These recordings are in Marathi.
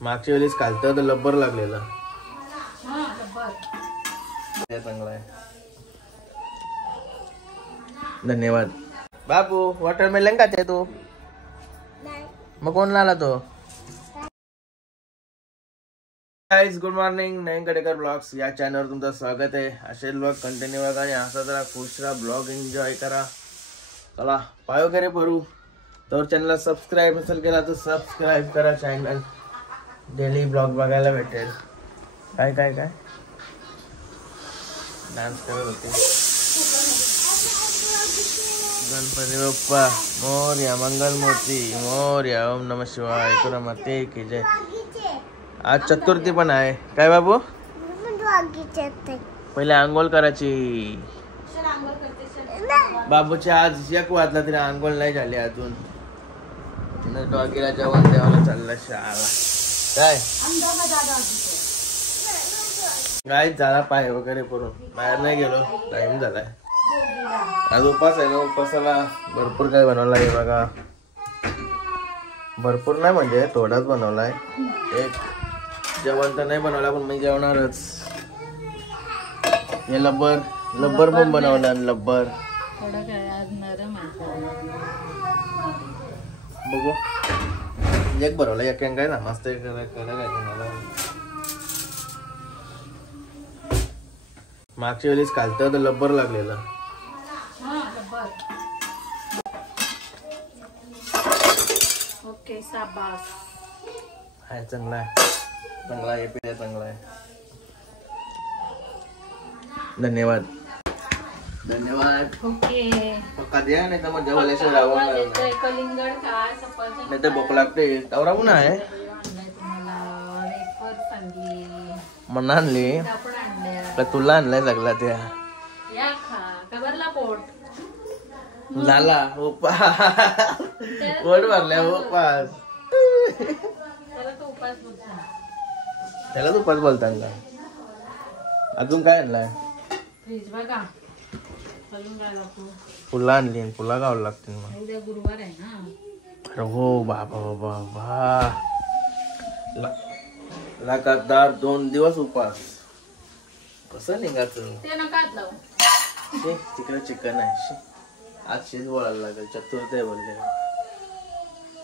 मागच्या वेळेस खालतं तर लब्बर लागलेला. चांगला आहे. धन्यवाद. बाबू वॉटरमेलन खाते तू? मग कोण आला तो? Guys good morning. Nayan Kadekar blogs या चॅनलवर तुमचं स्वागत आहे. असे ब्लॉग कंटिन्यू बघा आणि असा जरा खुश राहा, ब्लॉग एन्जॉय करा. चला पाय वगैरे भरू. तर चॅनलला सबस्क्राईब नसेल केला तर सबस्क्राईब करा चॅनल. डेली ब्लॉग बघायला भेटेल. काय काय काय डान्स करत होते. गणपती बाप्पा मोरया, मंगलमूर्ती मोरया, ओम नमः शिवाय, माते की जय. आज चतुर्थी पण आहे. काय बाबू? पहिले आंघोळ करायची. बाबूची आज 1 वाजला तरी आंघोळ नाही झाली अजून. डॉगीला जेवण द्यायला चालला शाळा. काय गाईच झाला पाय वगैरे करून बाहेर नाही गेलो. टाइम झालाय. आज उपास आहे ना. उपासाला भरपूर काय बनवला आहे बघा. भरपूर नाही म्हणजे थोडाच बनवलाय. एक जेवण तर नाही बनवला पण मी जेवणारच. हे लब्बर पण बनवलं. लब्बर बघू. एक बनवलं एक काय ना मस्त. मागच्या वेळेस खालतं तर लब्बर लागलेला. ओके शाबास. हाय चांगला आहे. चांगला आहे. पिढ्या चांगला आहे. धन्यवाद. धन्यवाद. ओके पक्का द्या नाही तर मग जेवायला राहून कलिंगड काय सफरचंद नाही तर भूक लागते. तवरा पण आहे म्हणून आणली का तुला आणलाय सगळा त्या या खा कबरला पोट झाला उपास. पोट भरल्या उपास. त्याला तो उपास बोलता. त्याला उपास बोलतात का? अजून काय आणलाय? फ्रीज बघा. फुला आणली. फुला गावं लागतील मग. उद्या गुरुवार आहे ना. अरे हो बाबा बाबा. लगातार 2 दिवस उपास. कसं निघायचं ते नका लावू. तिकडे चिकन आहे. आज शेज बोलायला लागेल. चतुर्थी आहे बोलले.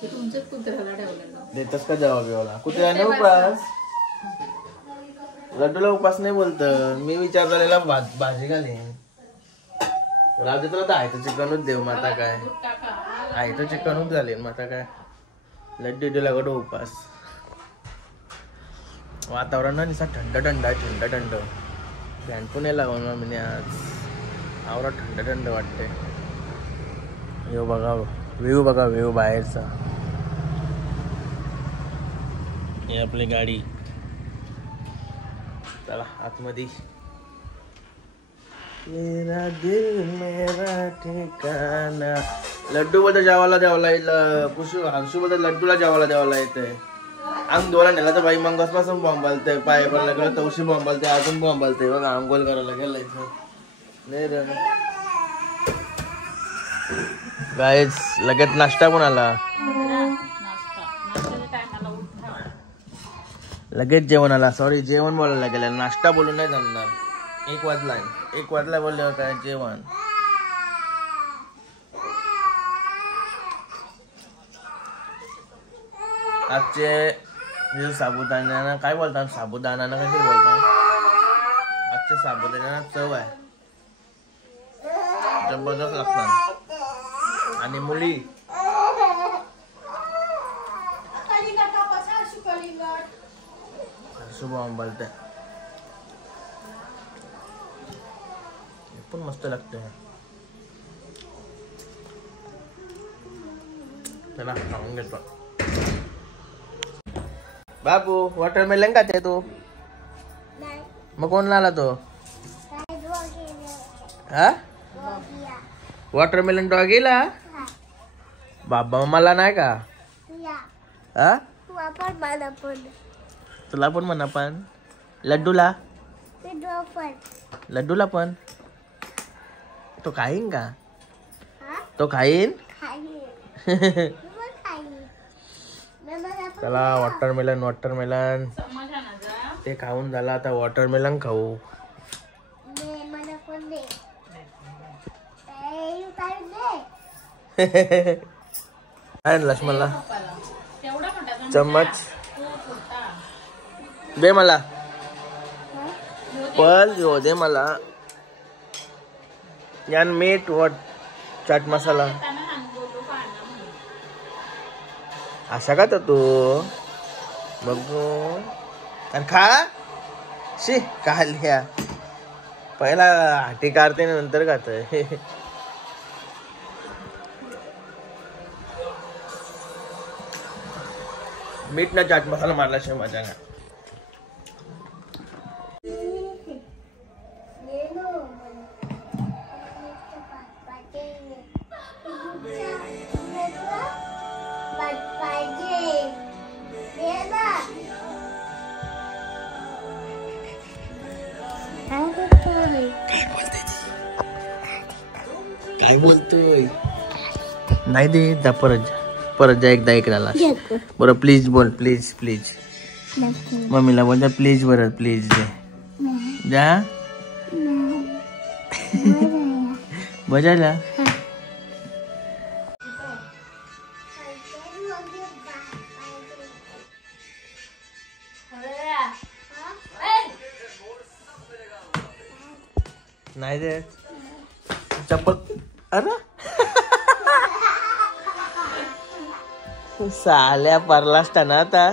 तुमच्याच कुत्र्याला ठेवलेलं देतस का जवाब बिवाला? कुत्र्याने उपास. लड्डूला उपास नाही बोलत. मी विचार झालेला भाजी घालीन. राहू तुला तर आहे तर चिकनच देऊ. माता काय आहे तर चिकनच घालीन. माता काय लड्डूला कडे उपास. वातावरण निसा थंड थंड आहे. थंड थंड फॅन पण नाही लावणार म्हणजे आज. आवरा थंड थंड वाटते. यो बघा व्ह्यू बघा. व्ह्यू बाहेरचा. ही आपली गाडी. चला आतमध्ये. मेरा दिल मेरा ठिकाना. लड्डू बद्दल जेवायला द्यावला येईल. हंसू बद्दल लड्डूला जेवायला द्यावला येते. अंग दोला नेला तर बाई मंगसपासून बॉम्बालते. पाय पडला गेलं तवशी बॉम्बालते. अजून बॉम्बालते बघा. आंघोळ करायला गेलं नाही रे. गाईज लगेच नाश्ता पण आला. लगेच जेवण आला. सॉरी जेवण बोलायला गेलं. नाश्ता बोलून नाही जमणार. 1 वाजला बोलले काय जेवण. आजचे साबुदाणा काय बोलतात? साबुदाणा कशी बोलतात? आजच्या साबुदाणा चव आहे. जबरदस्त लागतात. आणि मुली शुभ बोलते पण मस्त लागते. चला खाऊन घेतो. बाबू वॉटरमेलन खाते तू? मग कोण आला तो? हा वॉटरमेलन डॉगीला. बाबा मला नाही का? हा तुला पण म्हणा. पण लड्डूला पण तो खाईन का? तो खाईन. चला वॉटरमेलन ते खाऊन झालं, आता वॉटरमेलन खाऊ. आणलास मला चम्मच दे, मला पल घेऊ दे मला. यान मीठ चाट मसाला असा का तर तू बघू आणि खा. शी का लिहा पहिला हाटी काढते नंतर खातोय. मीठ ना चाट मसाला मारल्याशिवाय मजा नाही. काय बोलतोय नाही दे जा, परत जा एकदा ऐकला बरं. प्लीज बोल, प्लीज प्लीज. मम्मीला बोल जा प्लीज, बरं प्लीज दे जा. बजायला नाही दे चप्पल. अरे साल्या परलास ना आता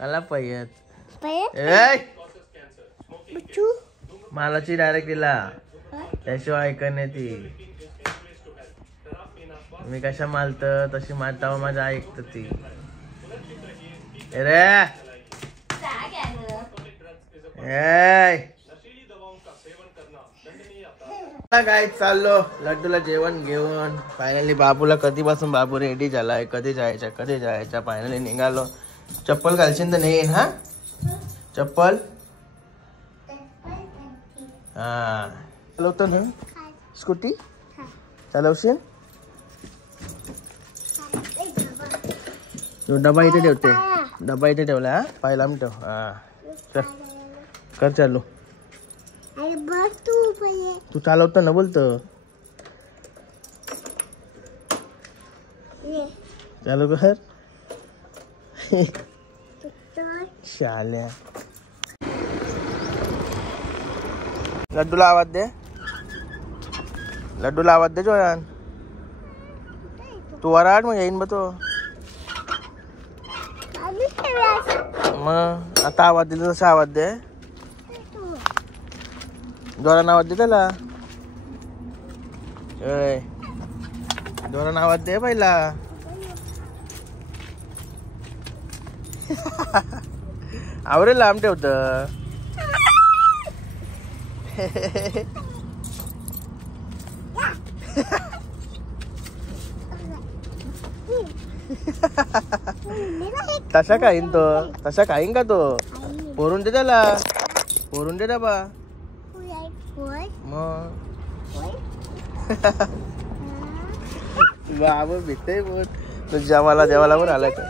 मला पयत मालाची डायरेक्ट दिला त्याशिवाय ऐकणे ती. मी कशा मालत तशी मालता माझ्या ऐकत ती. रे काय चाललो लड्डूला जेवण घेऊन. फायनली बाबूला कधीपासून बाबू रेडी झालाय, कधी जायचा फायनली निघालो. चप्पल घालशील तर नाही हा चप्पल. हा चालवतो ना स्कूटी चालवशील. डबा इथे ठेवते, डबा इथे ठेवला. हा पाय लांब ठेव. हा चल कर चालू. तू चालवतो ना बोलतो चालू कर. शाल्या लड्डूला आवाज दे, लड्डूला आवाज दे जोयान. तू वराड मग येईन बघ तो. मग आता आवाज दिला तसा आवाज दे. जोरान आवाज दे त्याला. जोरान आवाज दे पहिला. आवरे लांब ठेवत. तसा खाईन तो, तसा खाईन का तो. पोरून दे त्याला, पोरून दे डबा. मग बाबा भीते बोल जेवाला जेवाला पण आला का.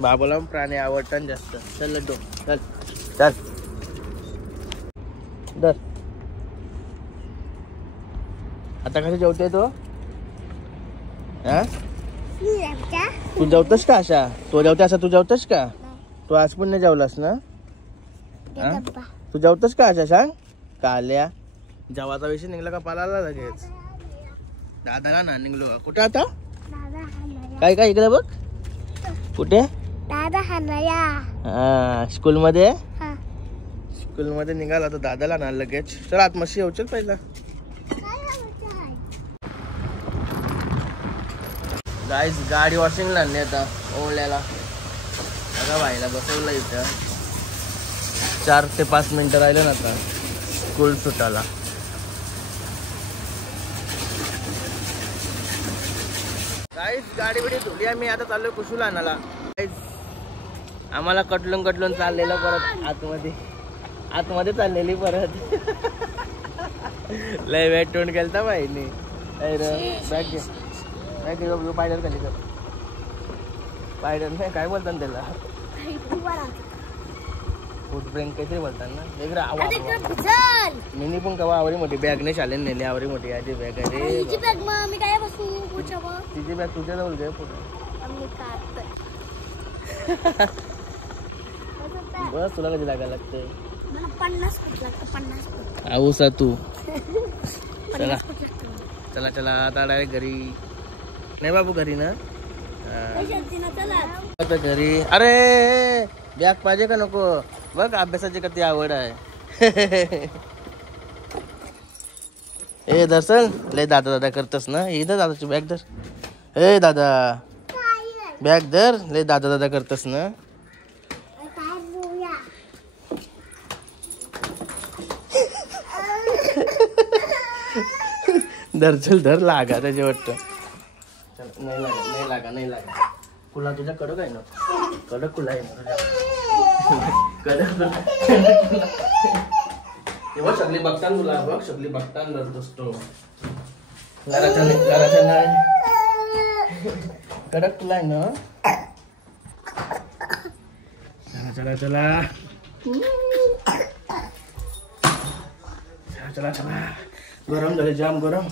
बाबूला प्राणी आवडतात जास्त. चल लड्डू चल चल दर. आता कशी जेवते तो. हा तू जेवतस का अशा. तो जेवते असा तू जेवतस का. तू आज पण नाही जेवलास ना. तू जेवतस का अशा सांग. काल्या जेवाचा विषय निघला का पालाला लगेच. दादा ना निघलो का कुठे आता. काय काय इकडे बघ कुठे. हा स्कूल मध्ये. स्कूल मध्ये निघाला तर दादाला ना लगेच. चल आतमशी येऊ चल पहिला. गाईस गाडी वॉशिंगला आणली आता ओवल्याला. आता भाईला बसवलं इथं. 4 ते 5 मिनिटं राहिले ना आता स्कूल सुटाला. गाईस गाडी बिडी धुली आम्ही. आता चाललोय कुशूला आणायला. आम्हाला कटलून चाललेलं परत आतमध्ये चाललेली परत. लय वेट तोंड केलता बाईनी. बॅग घे बॅग घे पाहिजे खाली कर. स्पायडर नाही काय बोलतात त्याला फूट ब्रेक काहीतरी बोलतात ना वेगळं आवाज मिनी पण कवा आवरी मोठी बॅग नाही शालेन नेली आवरी मोठी आधी बॅग आहे रे तिची बॅग तुझ्या जवळ घे पुढे बस तुला कधी लागायला लागते 50 लागतं आऊसा तू चला चला चला आता डायरेक्ट घरी नाही बाबू घरी ना आता घरी अरे बॅग पाहिजे का नको बघ अभ्यासाची किती आवड आहे ए दर्शन लय दादा दादा करतस ना इथं दादाची बॅग धर ए दादा बॅग धर लय दादा दादा करतस ना धर धर लागा त्याच्या वाटतं नाही लागा कुला तुझ्या कडक आहे ना कडक कुला आहे ना तुझ्या सगळी बघताना तुला बघ सगळी बघताना धरतोस तो घराच्या नाही कडक तुला आहे ना चला चला चला चला चला गरम झाले जाम गरम